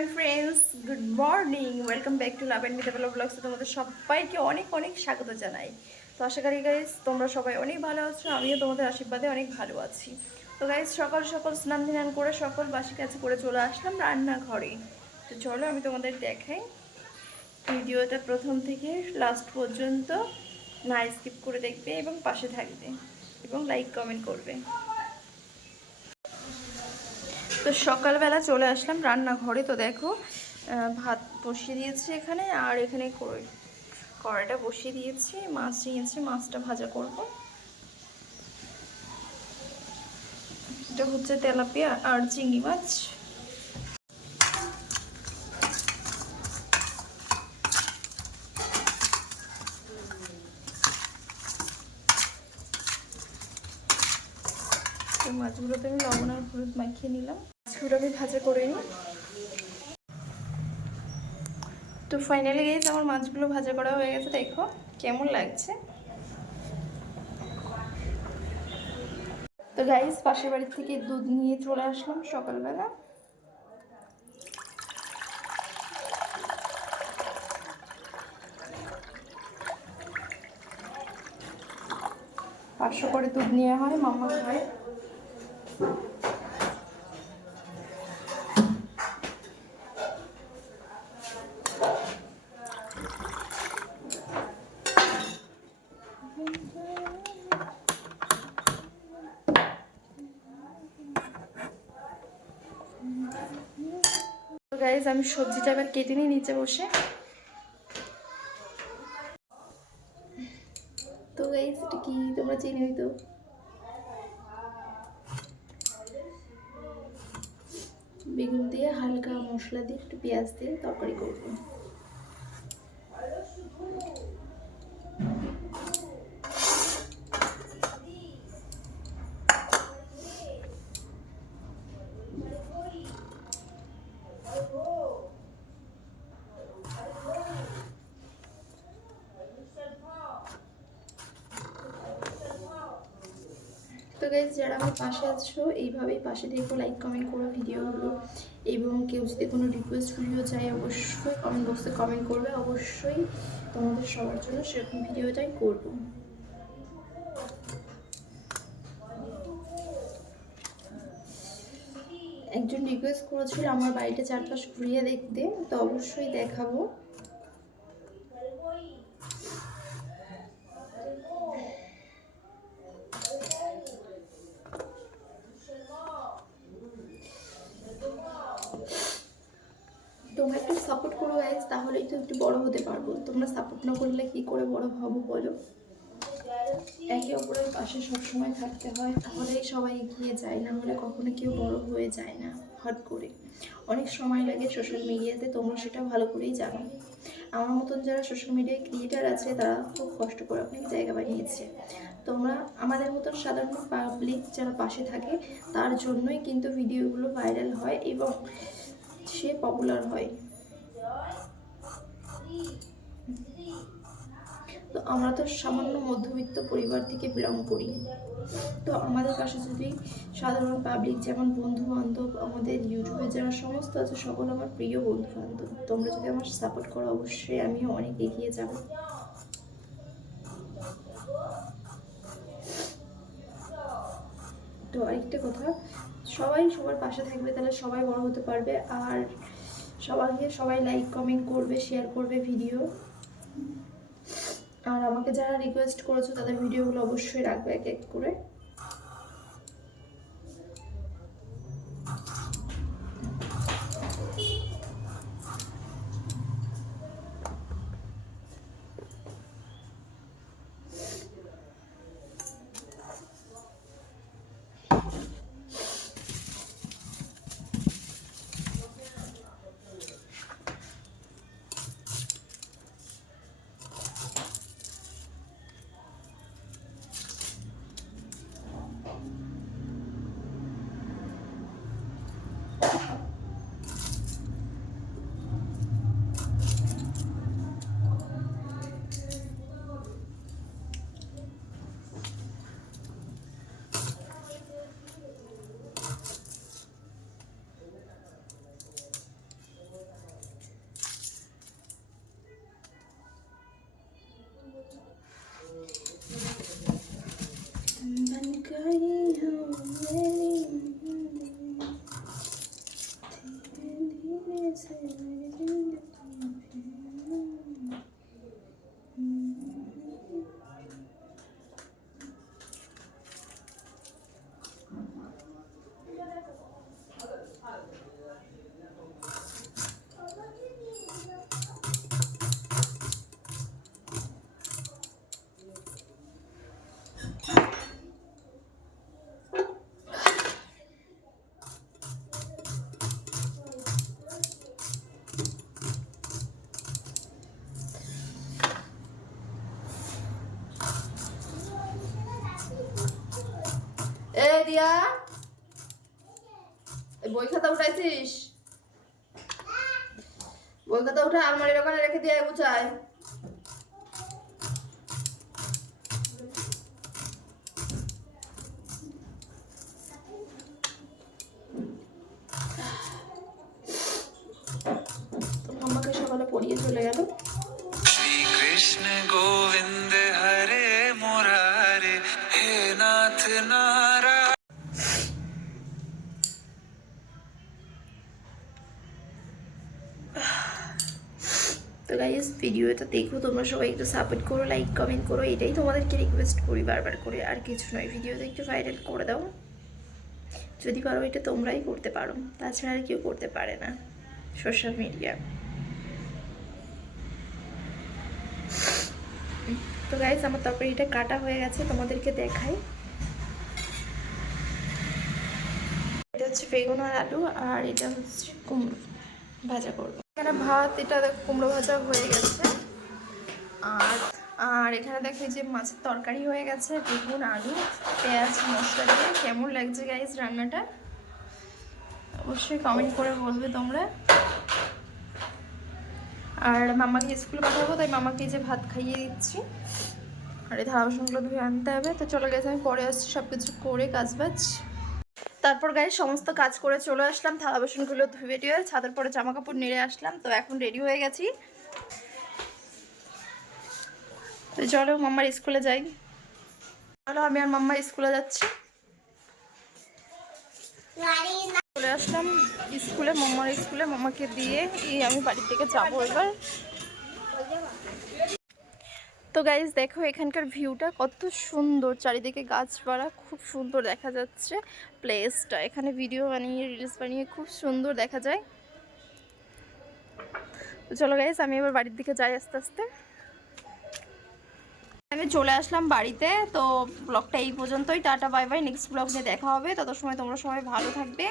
And friends good morning welcome back to love and মিটাবেল blogs তোমাদের সবাইকে অনেক অনেক স্বাগত জানাই। তো আশা করি গাইজ তোমরা সবাই অনেক ভালো আছো। আমিও তোমাদের আশীর্বাদে অনেক ভালো আছি। তো গাইজ সকাল সকাল স্নান ধান করে সকল বাসি কাছে করে চলে আসলাম রান্নাঘরে। তো চলো, আমি তোমাদের দেখাই। ভিডিওটা প্রথম থেকে লাস্ট পর্যন্ত না স্কিপ করে দেখবে এবং পাশে থাকবে এবং লাইক কমেন্ট করবে। তো সকালবেলা চলে আসলাম রান্নাঘরে। তো দেখো ভাত বসিয়ে দিয়েছি এখানে আর এখানে কড়াটা বসিয়ে দিয়েছি, মাছ নিয়েছি, মাছটা ভাজা করব। এটা হচ্ছে তেলাপিয়া আর চিংড়ি মাছ। তো মাছগুলোতে আমি লবণ আর হলুদ মাখিয়ে নিলাম। মাছগুলো আমি ভাজা করে নিই। তো ফাইনালি গেছে আমার মাছগুলো ভাজা করা হয়ে গেছে। দেখো কেমন লাগছে। তো গাইস পাশের বাড়ি থেকে দুধ নিয়ে চলে আসলাম সকালবেলা। পাঁচশো করে দুধ নেওয়া হয় মাম্মা খায়। গাইজ আমি সবজিটা এবার কেটে নিই নিচে বসে। তো গাইজ এটা কি? তোমরা চিনি তো বেগুন দিয়ে হালকা মশলা দিয়ে একটু পেঁয়াজ দিয়ে তরকারি করব। তো গাইজ যারা আমার পাশে আছো, এইভাবেই পাশে দেখো লাইক কমেন্ট করো ভিডিওগুলো এবং কেউ যদি কোনো রিকোয়েস্ট ভিডিও চাই অবশ্যই কমেন্ট বক্সে কমেন্ট করবে। অবশ্যই তোমাদের সবার জন্য সেরকম ভিডিওটাই করব। একজন রিকোয়েস্ট করেছিল আমার বাড়িটা চারপাশ ঘুরিয়ে দেখতে, তো অবশ্যই দেখাবো। তোমরা একটু সাপোর্ট করো তাহলেই তো একটু বড় হতে পারব। তোমরা সাপোর্ট না করলে কি করে বড় হব বলো? একে অপরের পাশে সবসময় থাকতে হয় তাহলেই সবাই এগিয়ে যায় না হলে কখনো কেউ বড় হয়ে যায় না, হট করে। অনেক সময় লাগে সোশ্যাল মিডিয়াতে তোমরা সেটা ভালো করেই জানো। আমার মতন যারা সোশ্যাল মিডিয়ায় ক্রিয়েটার আছে, তারা খুব কষ্ট করে অনেক জায়গা বানিয়েছে। তোমরা আমাদের মতন সাধারণ পাবলিক যারা পাশে থাকে, তার জন্যই কিন্তু ভিডিওগুলো ভাইরাল হয় এবং সে পপুলার হয়। আমরা তো সামান্য মধ্যবিত্ত পরিবার থেকে বিলং করি। তো আমাদের পাশে যদি সাধারণ পাবলিক যেমন বন্ধু বান্ধব আমাদের ইউটিউবে যারা সমস্ত আছে, সকল আমার প্রিয় বন্ধু বান্ধব তোমরা যদি আমার সাপোর্ট করো, অবশ্যই আমিও অনেক এগিয়ে যাব। তো আরেকটা কথা, সবাই সবার পাশে থাকবে, তাহলে সবাই বড় হতে পারবে। আর সবাইকে সবাই লাইক কমেন্ট করবে শেয়ার করবে ভিডিও আর আমাকে যারা রিকোয়েস্ট করেছ তাদের ভিডিওগুলো অবশ্যই রাখবে এক এক করে। এই বই খাতা উঠাইছিস? বই খাতা উঠে আলমারির ওখানে রেখে দিয়ে গুছায় তো আমাকে সকালে পড়িয়ে চলে গেল। গোবিন্দ হরে মুরারে হে নাথ তো ভিডিওটা দেখো তোমরা সবাই একটু সাপোর্ট করো লাইক কমেন্ট করো এটাই তোমাদেরকে রিকোয়েস্ট করি বারবার করে আর কিছু নয় ভিডিওতে একটু ভাইরাল করে দাও। যদি পারো এটা তোমরাই করতে পারো তাছাড়া আর কেউ করতে পারে না সোশ্যাল মিডিয়া তো গাইজ আমার তরকারিটা কাটা হয়ে গেছে, তোমাদেরকে দেখাই। এটা হচ্ছে বেগুন আর আলু, আর এটা হচ্ছে কুমড়ো ভাজা করব। এখানে ভাত, এটা কুমড়ো ভাজা হয়ে গেছে। আর আর এখানে দেখো যে মাছের তরকারি হয়ে গেছে, বেগুন, আলু, পেঁয়াজ, মশলা দিয়ে। কেমন লাগছে গাইজ রান্নাটা? অবশ্যই কমেন্ট করে বলবে তোমরা। আর মামাকে স্কুলে পাঠাবো, তাই মামাকে যে ভাত খাইয়ে দিচ্ছি। আর এই থালা বাসনগুলো ধুয়ে আনতে হবে। তো চলে গেছে আমি পরে আসছি সব কিছু করে কাজ বাজ তারপর গায়ে সমস্ত কাজ করে চলে আসলাম, থালা বাসনগুলো ধুয়ে টুয়ে, ছাদের পরে জামা কাপড় নেড়ে আসলাম। তো এখন রেডি হয়ে গেছি। তো চলো, মাম্মার স্কুলে যাই। চলো, আমি আর মাম্মা স্কুলে যাচ্ছি। চলে আসলাম স্কুলে মাম্মার স্কুলে, মামাকে দিয়ে। আমি বাড়ির থেকে যাব এবার। তো গাইজ দেখো এখানকার ভিউটা কত সুন্দর। চারিদিকে গাছপালা খুব সুন্দর দেখা যাচ্ছে। প্লেসটা এখানে ভিডিও বানিয়ে রিলস বানিয়ে খুব সুন্দর দেখা যায়। তো চলো গাইজ আমি এবার বাড়ির দিকে যাই আস্তে আস্তে। আমি চলে আসলাম বাড়িতে। তো ব্লগটা এই পর্যন্তই। Tata bye bye next blog নিয়ে দেখা হবে। তত সময় তোমরা সবাই ভালো থাকবে।